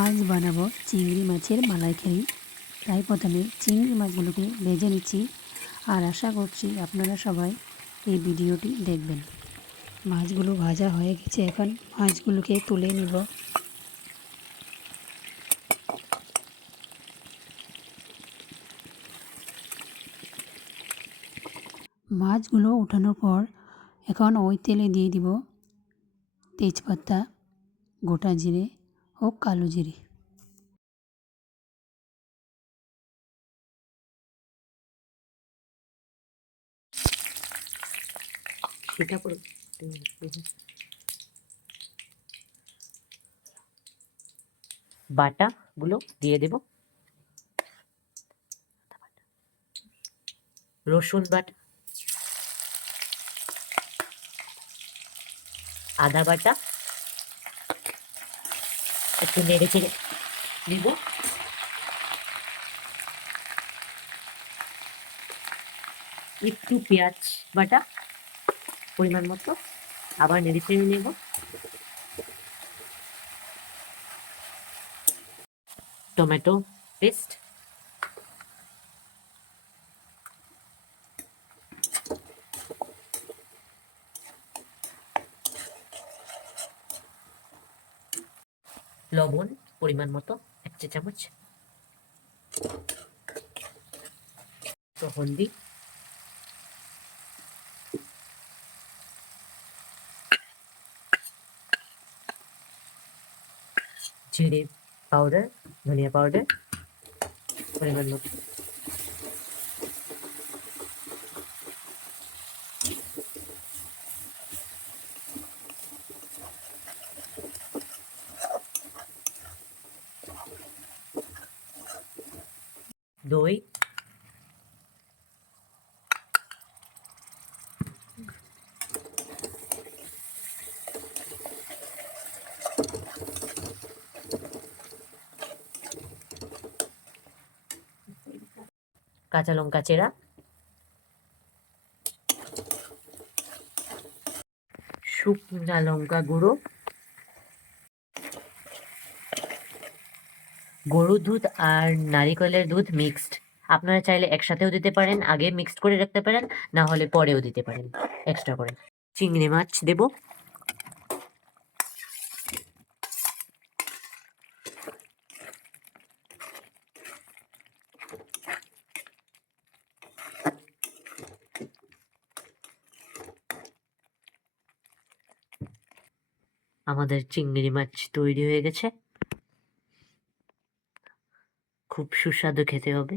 আজ বানাবো চিংড়ি মাছের মালাইকারি। তাই প্রথমে চিংড়ি মাছগুলোকে ভেজে নিচ্ছি আর আশা করছি আপনারা সবাই এই ভিডিওটি দেখবেন। মাছগুলো ভাজা হয়ে গেছে, এখন মাছগুলোকে তুলে নিব। মাছগুলো ওঠানোর পর এখন ওই তেলে দিয়ে দিব তেজপাতা, গোটা জিরে ও কালো জিরে। সেটা করে বাটাগুলো দিয়ে দেব। রসুন বাটা। আদা বাটা। একটু নেড়ে চেড়ে নিব। একটু পেঁয়াজ বাটা পরিমাণ মতো আবার নেড়ে চেড়ে নেব। টমেটো পেস্ট লবণ পরিমাণ মতো এক চা চামচ। তো হলদি। জিরে পাউডার ধনিয়া পাউডার পরিমাণ মতো। দই। কাঁচা লঙ্কা চেরা। শুকনা লঙ্কা গুঁড়ো। গরুর দুধ আর নারিকেলের দুধ মিক্সড আপনারা চাইলে একসাথেও দিতে পারেন, আগে মিক্সড করে রাখতে পারেন, না হলে পরেও দিতে পারেন। এক্সট্রা করে। চিংড়ি মাছ দেব। আমাদের চিংড়ি মাছ তৈরি হয়ে গেছে। খুব সুস্বাদু খেতে হবে।